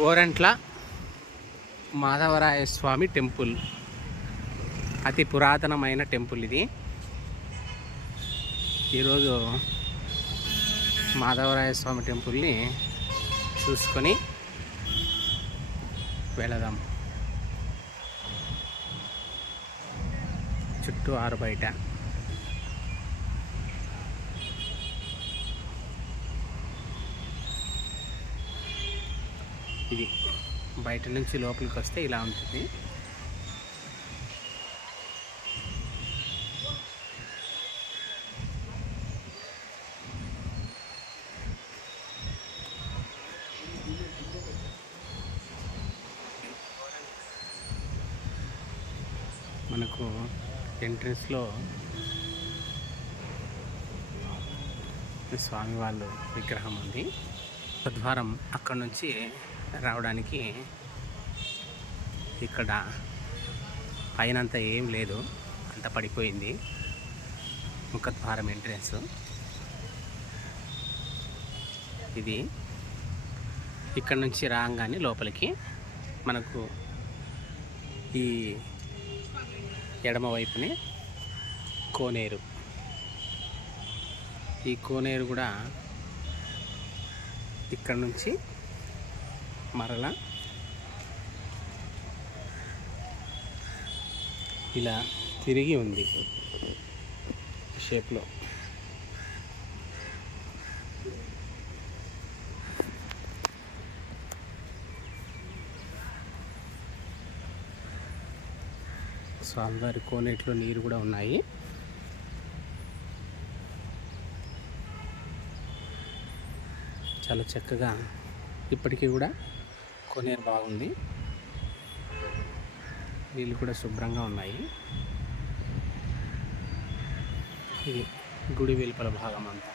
గోరంట్ల మాధవరాయ స్వామి temple. అతి పురాతనమైన temple ఇది. ఈరోజు మాధవరాయ స్వామి టెంపుల్ని చూసుకొని వెళదాం. చుట్టూ ఆరు బయట. ఇది బయట నుంచి లోపలికి వస్తే ఇలా ఉంటుంది. మనకు ఎంట్రన్స్లో స్వామి వాళ్ళు విగ్రహం ఉంది. ద్వారం అక్కడ నుంచి రావడానికి ఇక్కడ పైన అంతా ఏం లేదు. అంత పడిపోయింది. ముఖద్వారం ఎంట్రెన్స్. ఇది ఇక్కడ నుంచి రాగానే లోపలికి మనకు ఈ ఎడమవైపునే కోనేరు. ఈ కోనేరు కూడా ఇక్కడ నుంచి మరలా. ఇలా తిరిగి ఉంది షేప్లో. స్వామివారి కోనేటిలో నీరు కూడా ఉన్నాయి. చాలా చక్కగా ఇప్పటికీ కూడా కొనేరు బాగుంది. నీళ్ళు కూడా శుభ్రంగా ఉన్నాయి. ఇది గుడి వెలుపల భాగం అంతా.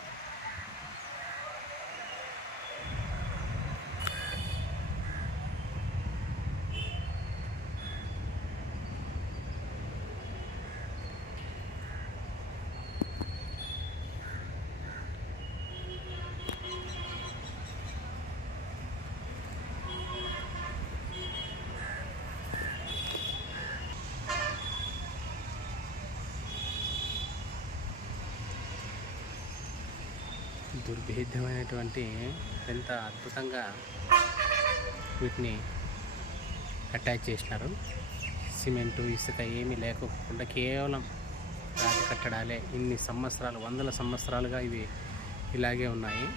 దుర్భేద్యమైనటువంటి ఎంత అద్భుతంగా వీటిని అటాచ్ చేసినారు. సిమెంటు ఇసుక ఏమీ లేకోకుండా కేవలం రాతి కట్టడాలే. ఇన్ని సంవత్సరాలు వందల సంవత్సరాలుగా ఇవి ఇలాగే ఉన్నాయి.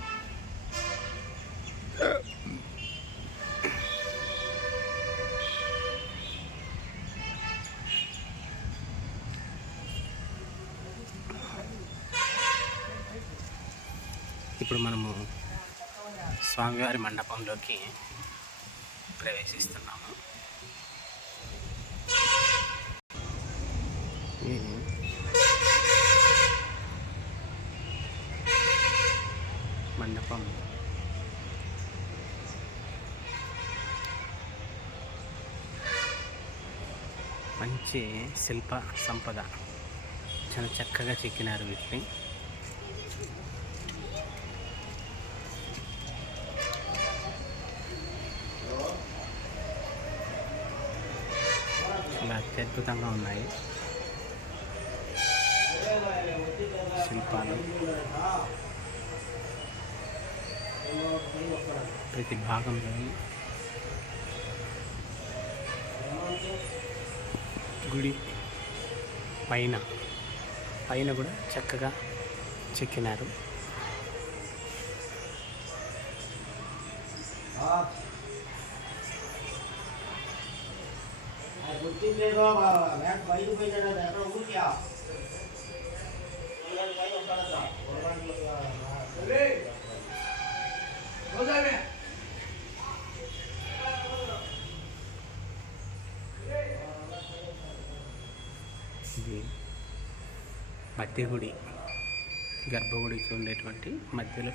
ఇప్పుడు మనము స్వామివారి మండపంలోకి ప్రవేశిస్తున్నాము. మండపం మంచి శిల్ప సంపద. చాలా చక్కగా చెక్కినారు వీటిని. అద్భుతంగా ఉన్నాయి. శిల్పాలు. ప్రతి భాగంలోని గుడి పైన పైన కూడా చక్కగా చెక్కినారు. ఇది మధ్య గుడి గర్భగుడికి ఉండేటువంటి మధ్యలో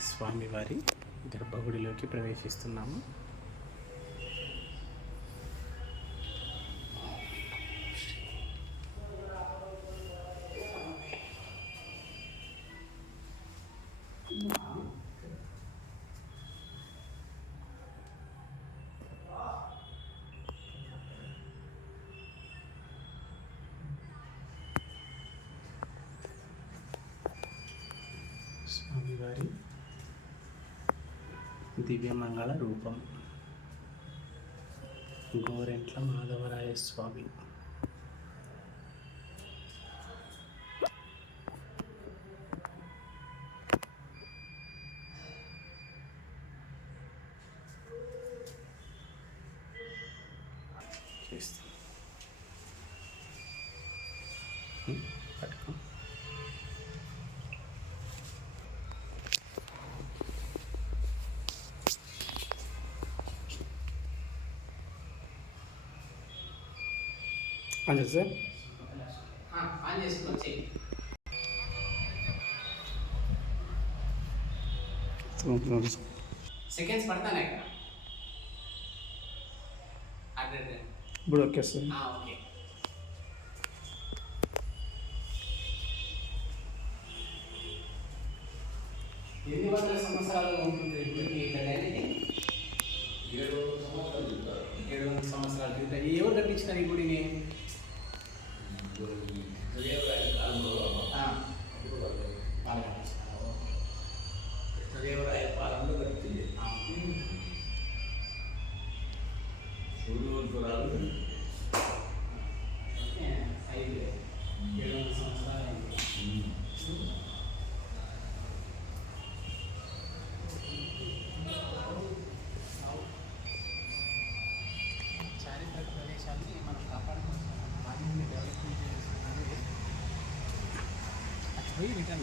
స్వామివారి గర్భగుడిలోకి ప్రవేశిస్తున్నాము. స్వామివారి దివ్యమంగళ రూపం. గోరెంట్ల మాధవరాయ స్వామి అంతే సార్ ఆన్ చేసుకుని వచ్చేయి సెకండ్స్ పడతానే ఇక్కడ అదే అదే ఇప్పుడు ఓకే సార్ ఆ, okay What is the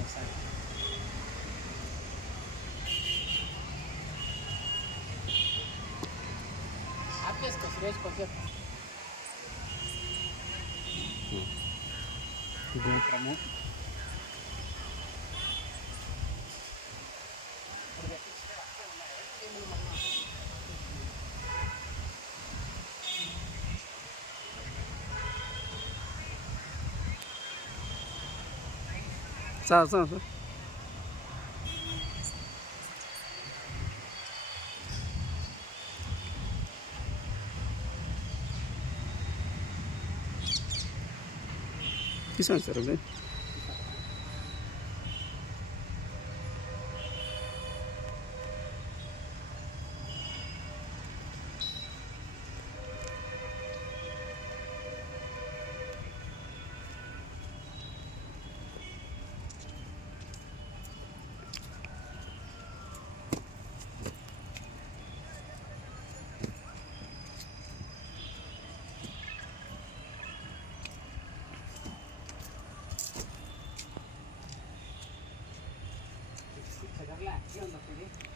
buksan. Akyas ko, Suresh ko, Jeff. Hmm. Tignan ka mo. Sir sir sir. తీసాను సార్ అదే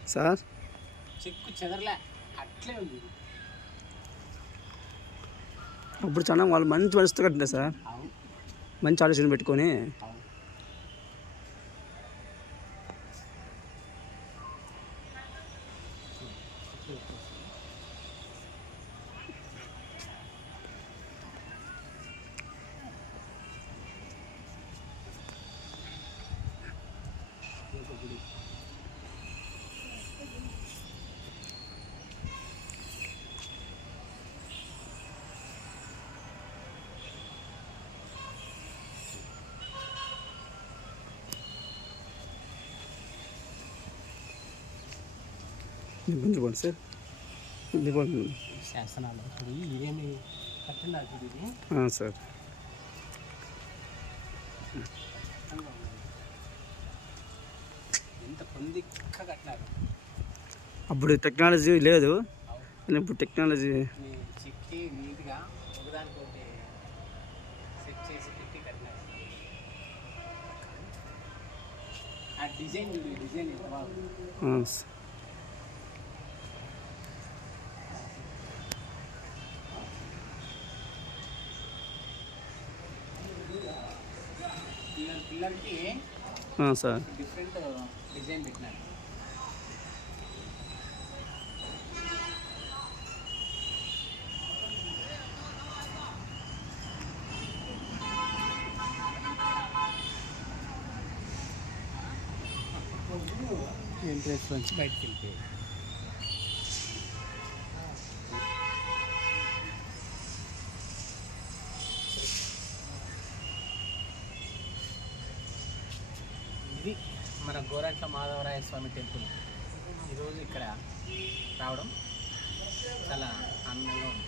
సార్? చెక్కు చెదరలే. అట్లే ఉంది. అప్పుడు చాలా వాళ్ళు మంచి మనసుతో కట్టినారు సార్. మంచి ఆలోచన పెట్టుకొని. ఇబ్బంది పడి సార్ ఇబ్బంది ఆ, సార్. అప్పుడు టెక్నాలజీ లేదు. ఇప్పుడు టెక్నాలజీ నీ చెక్కి పిల్లర్కి సార్. డిఫరెంట్ డిజైన్ పెట్టినారు. ఎంట్రెన్స్ బయటికి వెళ్తే మన గోరంట్ల మాధవరాయ స్వామి టెంపుల్. ఈరోజు ఇక్కడ రావడం చాలా ఆనందంగా ఉంది.